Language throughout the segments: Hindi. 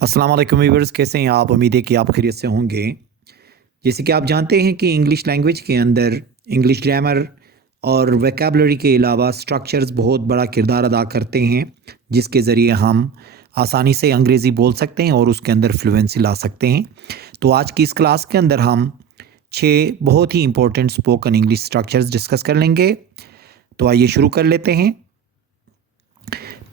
अस्सलाम वालेकुम व्यूअर्स, कैसे हैं आप? उम्मीद है कि आप खैरियत से होंगे। जैसे कि आप जानते हैं कि इंग्लिश लैंग्वेज के अंदर इंग्लिश ग्रामर और वोकैबुलरी के अलावा स्ट्रक्चर्स बहुत बड़ा किरदार अदा करते हैं, जिसके ज़रिए हम आसानी से अंग्रेज़ी बोल सकते हैं और उसके अंदर फ्लुएंसी ला सकते हैं। तो आज की इस क्लास के अंदर हम 6 बहुत ही important spoken English structures discuss कर लेंगे। तो आइए शुरू कर लेते हैं।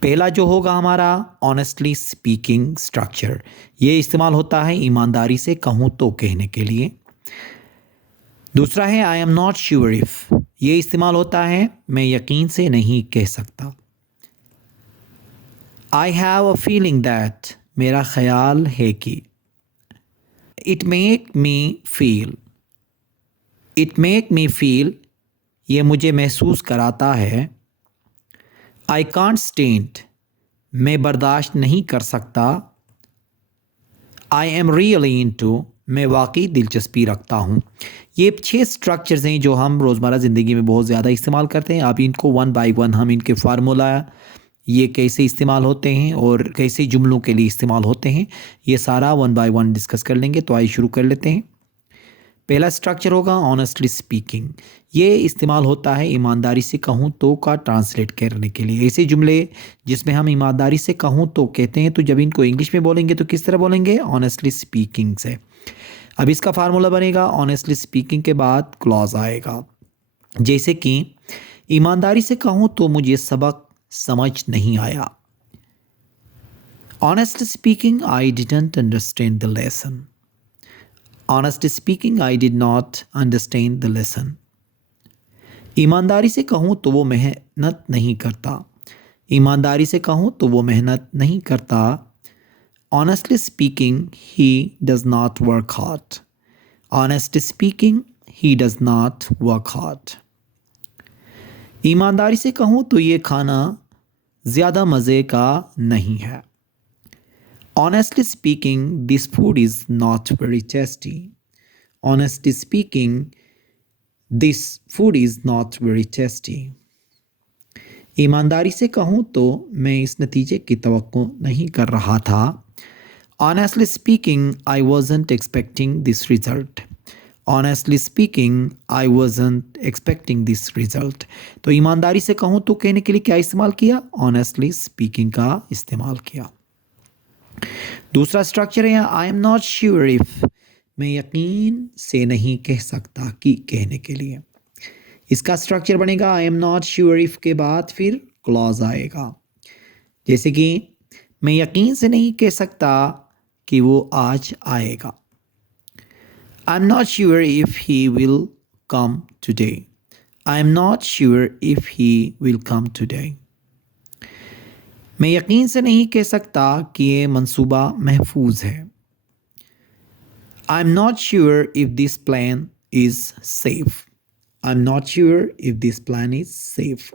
पहला जो होगा हमारा ऑनेस्टली स्पीकिंग स्ट्रक्चर। ये इस्तेमाल होता है ईमानदारी से कहूँ तो कहने के लिए। दूसरा है आई एम नॉट श्योर इफ़। ये इस्तेमाल होता है मैं यकीन से नहीं कह सकता। I have a feeling that. मेरा ख्याल है कि। It make me feel. It make me feel. ये मुझे महसूस कराता है। आई कांट स्टैंड। मैं बर्दाश्त नहीं कर सकता। I am really into. मैं वाकई दिलचस्पी रखता हूँ। ये 6 स्ट्रक्चर्स हैं जो हम रोज़मर्रा ज़िंदगी में बहुत ज़्यादा इस्तेमाल करते हैं। अब इनको वन बाय वन हम इनके फार्मूला, ये कैसे इस्तेमाल होते हैं और कैसे जुमलों के लिए इस्तेमाल होते हैं, ये सारा वन बाय वन डिस्कस कर लेंगे। तो आइए शुरू कर लेते हैं। पहला स्ट्रक्चर होगा ऑनेस्टली स्पीकिंग। ये इस्तेमाल होता है ईमानदारी से कहूँ तो का ट्रांसलेट करने के लिए। ऐसे जुमले जिसमें हम ईमानदारी से कहूँ तो कहते हैं, तो जब इनको इंग्लिश में बोलेंगे तो किस तरह बोलेंगे? ऑनेस्टली स्पीकिंग से। अब इसका फार्मूला बनेगा ऑनेस्टली स्पीकिंग के बाद क्लॉज आएगा। जैसे कि ईमानदारी से कहूँ तो मुझे सबक समझ नहीं आया। Honestly speaking I didn't understand the lesson. Honestly speaking, I did not understand the lesson. ईमानदारी से कहूँ तो वो मेहनत नहीं करता। ईमानदारी से कहूँ तो वो मेहनत नहीं करता। Honestly speaking, he does not work hard. Honestly speaking, he does not work hard. ईमानदारी से कहूँ तो ये खाना ज़्यादा मज़े का नहीं है। Honestly speaking, this food is not very tasty. Honestly speaking, this food is not very tasty. ईमानदारी से कहूँ तो मैं इस नतीजे की तवक्को नहीं कर रहा था। Honestly speaking, I wasn't expecting this result. Honestly speaking, I wasn't expecting this result. तो ईमानदारी से कहूँ तो कहने के लिए क्या इस्तेमाल किया? Honestly speaking का इस्तेमाल किया। दूसरा स्ट्रक्चर है आई एम नॉट श्योर इफ। मैं यकीन से नहीं कह सकता कि कहने के लिए। इसका स्ट्रक्चर बनेगा आई एम नॉट श्योर इफ के बाद फिर क्लॉज आएगा। जैसे कि मैं यकीन से नहीं कह सकता कि वो आज आएगा। आई am not sure if he will come today. I am not sure if he will come today. मैं यकीन से नहीं कह सकता कि ये मंसूबा महफूज है। आई am not sure if this plan is safe. I am not sure if this plan is safe.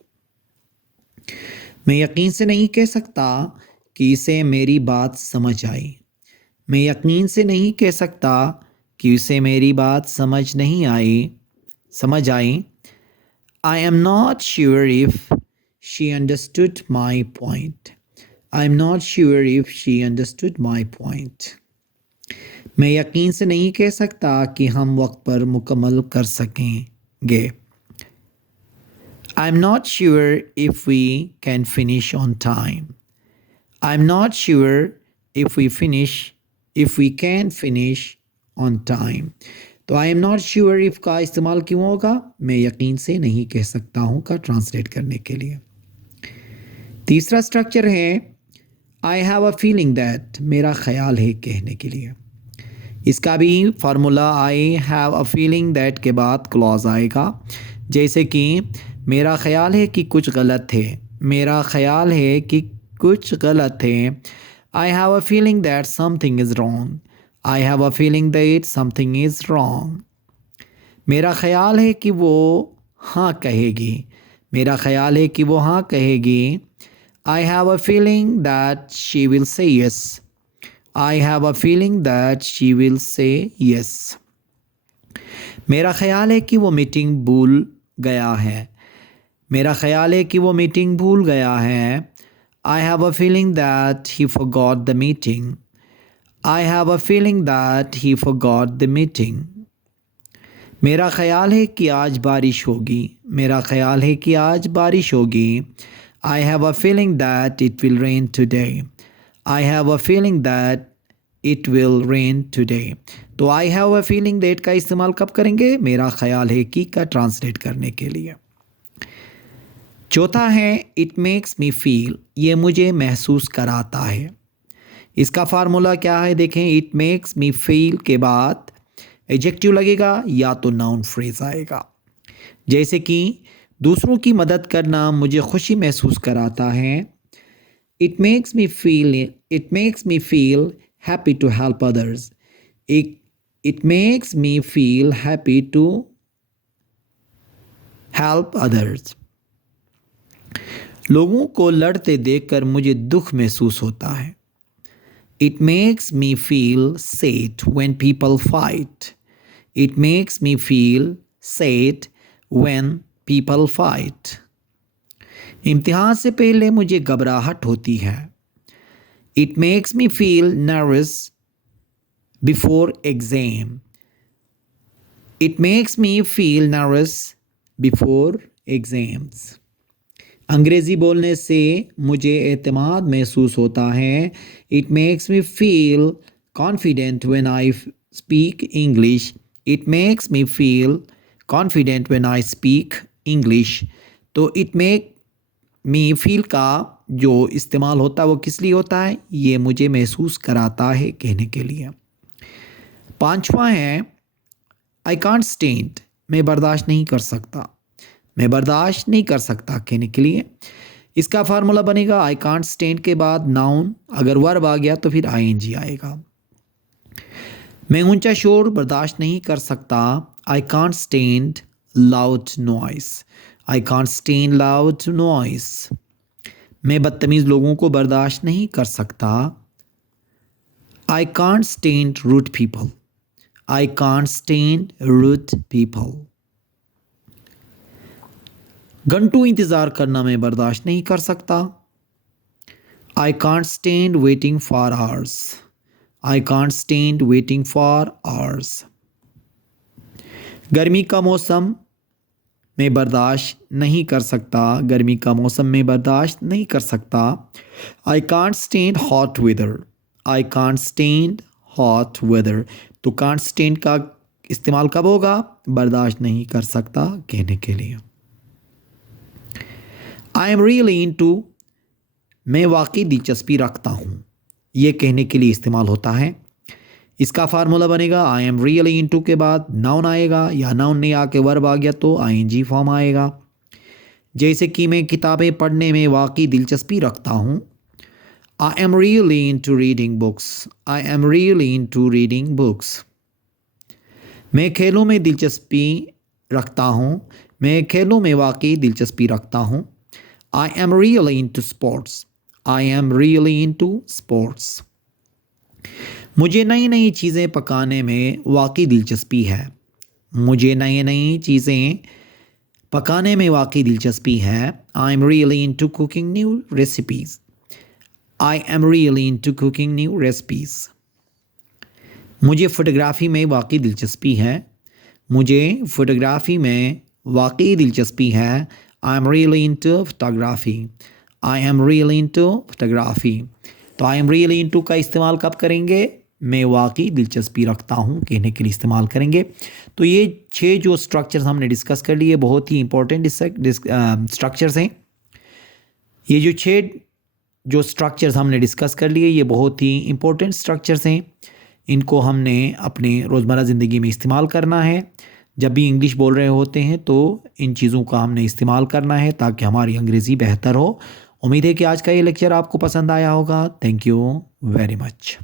मैं यकीन से नहीं कह सकता कि इसे मेरी बात समझ आई। मैं यकीन से नहीं कह सकता कि इसे मेरी बात समझ आई। I am not sure if she understood my point. I'm not sure if she understood my point. मैं यकीन से नहीं कह सकता कि हम वक्त पर मुकम्मल कर सकेंगे। I'm not sure if we can finish on time. I'm not sure if we can finish on time. तो आई एम नॉट श्योर इफ़ का इस्तेमाल क्यों होगा? मैं यकीन से नहीं कह सकता हूँ का ट्रांसलेट करने के लिए। तीसरा स्ट्रक्चर है I have a feeling that. मेरा ख्याल है कहने के लिए। इसका भी formula I have a feeling that के बाद क्लॉज आएगा। जैसे कि मेरा ख्याल है कि कुछ गलत है। मेरा ख्याल है कि कुछ गलत है। I have a feeling that something is wrong. I have a feeling that something is wrong. मेरा ख्याल है कि वो हाँ कहेगी। मेरा ख्याल है कि वो हाँ कहेगी। I have a feeling that she will say yes. I have a feeling that she will say yes. मेरा ख्याल है कि वो मीटिंग भूल गया है। मेरा ख्याल है कि वो मीटिंग भूल गया है। I have a feeling that he forgot the meeting. I have a feeling that he forgot the meeting. मेरा ख्याल है कि आज बारिश होगी. मेरा ख्याल है कि आज बारिश होगी. I have a feeling that it will rain today. I have a feeling that it will rain today. तो I have a feeling that का इस्तेमाल कब करेंगे? मेरा ख्याल है कि का ट्रांसलेट करने के लिए. चौथा है इट मेक्स मी फील. ये मुझे महसूस कराता है. इसका फार्मूला क्या है देखें. इट मेक्स मी फील के बाद एडजेक्टिव लगेगा या तो नाउन फ्रेज आएगा. जैसे कि दूसरों की मदद करना मुझे खुशी महसूस कराता है. It makes me feel happy to help others. It makes me feel happy to help others. लोगों को लड़ते देखकर मुझे दुख महसूस होता है. It makes me feel sad when people fight. It makes me feel sad when people fight. इम्तिहान से पहले मुझे घबराहट होती है. It makes me feel nervous before exam. It makes me feel nervous before exams. अंग्रेज़ी बोलने से मुझे एतमाद महसूस होता है. It makes me feel confident when I speak English. It makes me feel confident when I speak English. तो इट मेक मी फील का जो इस्तेमाल होता है वो किस लिए होता है? ये मुझे महसूस कराता है कहने के लिए. पांचवा है आई कांट स्टैंड. मैं बर्दाश्त नहीं कर सकता. मैं बर्दाश्त नहीं कर सकता कहने के लिए इसका फार्मूला बनेगा आई कांट स्टैंड के बाद नाउन, अगर वर्ब आ गया तो फिर आईएनजी आएगा. मैं ऊंचा शोर बर्दाश्त नहीं कर सकता. I can't stand loud noise. I can't stand loud noise. मैं बदतमीज़ लोगों को बर्दाश्त नहीं कर सकता. I can't stand rude people. I can't stand rude people. घंटों इंतज़ार करना मैं बर्दाश्त नहीं कर सकता. I can't stand waiting for hours. I can't stand waiting for hours. गर्मी का मौसम मैं बर्दाश्त नहीं कर सकता. गर्मी का मौसम मैं बर्दाश्त नहीं कर सकता. I can't stand hot weather. I can't stand hot weather. तो कांट स्टैंड का इस्तेमाल कब होगा? बर्दाश्त नहीं कर सकता कहने के लिए. I am really into. मैं वाकई दिलचस्पी रखता हूँ. ये कहने के लिए इस्तेमाल होता है. इसका फार्मूला बनेगा आई एम रियली इनटू के बाद नाउन आएगा या नाउन नहीं आके वर्ब आ गया तो आईएनजी फॉर्म आएगा. जैसे कि मैं किताबें पढ़ने में वाकई दिलचस्पी रखता हूँ. I am really into reading books. I am really into reading books. मैं खेलों में दिलचस्पी रखता हूँ. मैं खेलों में वाकई दिलचस्पी रखता हूँ. I am really into sports. I am really into sports. मुझे नई नई चीज़ें पकाने में वाकई दिलचस्पी है. मुझे नई नई चीज़ें पकाने में वाकई दिलचस्पी है. I am really into cooking new recipes. I am really into cooking new recipes. मुझे फ़ोटोग्राफ़ी में वाकई दिलचस्पी है. मुझे फ़ोटोग्राफ़ी में वाकई दिलचस्पी है. I am really into photography. I am really into photography. तो I am really into का इस्तेमाल कब करेंगे? मैं वाकई दिलचस्पी रखता हूँ कहने के लिए इस्तेमाल करेंगे. तो ये 6 जो स्ट्रक्चर्स हमने डिस्कस कर लिए बहुत ही इंपॉर्टेंट स्ट्रक्चर्स हैं. ये जो 6 जो स्ट्रक्चर्स हमने डिस्कस कर लिए ये बहुत ही इंपॉर्टेंट स्ट्रक्चर्स हैं. इनको हमने अपने रोज़मर्रा ज़िंदगी में इस्तेमाल करना है. जब भी इंग्लिश बोल रहे होते हैं तो इन चीज़ों का हमने इस्तेमाल करना है ताकि हमारी अंग्रेज़ी बेहतर हो. उम्मीद है कि आज का ये लेक्चर आपको पसंद आया होगा. Thank you very much.